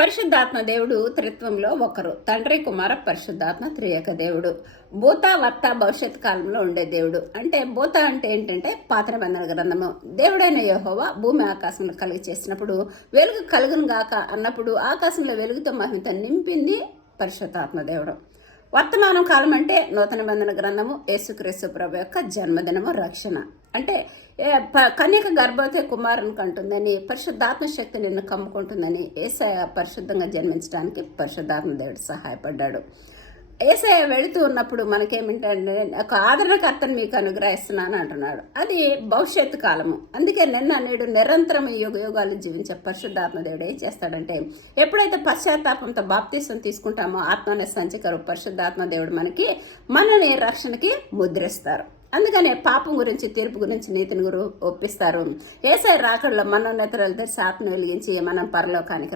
పరిశుద్ధాత్మ దేవుడు త్రిత్వంలో ఒకరు. తండ్రి, కుమార, పరిశుద్ధాత్మ త్రియేక దేవుడు. భూత, వర్త, భవిష్యత్ కాలంలో ఉండే దేవుడు. అంటే భూత అంటే ఏంటంటే పాత నిబంధన గ్రంథము. దేవుడైన యెహోవా భూమి ఆకాశంలో కలిగి చేసినప్పుడు వెలుగు కలుగును గాక అన్నప్పుడు ఆకాశంలో వెలుగుతో మహిమతో నింపింది పరిశుద్ధాత్మ దేవుడు. వర్తమానం కాలం అంటే నూతన నిబంధన గ్రంథము, యేసుక్రీస్తు ప్రభు యొక్క జన్మదినము, రక్షణ. అంటే కన్యక గర్భవతి కుమారుని కంటుందని, పరిశుద్ధాత్మ శక్తి నిన్ను కమ్ముకుంటుందని యేసయ్య పరిశుద్ధంగా జన్మించడానికి పరిశుద్ధాత్మ దేవుడు సహాయపడ్డాడు. యేసయ్య వెళుతూ ఉన్నప్పుడు మనకేమిటంటే ఒక ఆదరణకర్తను మీకు అనుగ్రహిస్తున్నాను అంటున్నాడు. అది భవిష్యత్తు కాలము. అందుకే నిన్న నేడు నిరంతరం యుగ యుగాలు జీవించే పరిశుద్ధాత్మ దేవుడు ఏం చేస్తాడంటే, ఎప్పుడైతే పశ్చాత్తాపంతో బాప్తీసం తీసుకుంటామో ఆత్మనే సంచకరు పరిశుద్ధాత్మ దేవుడు మనని రక్షణకి ముద్రిస్తారు. అందుకనే పాపం గురించి, తీర్పు గురించి, నీతిని గురు ఒప్పిస్తారు. యేసయ్య రాకడలో మనోన్నతులు తెలిసి ఆత్మ వెలిగించి మనం పరలోకానికి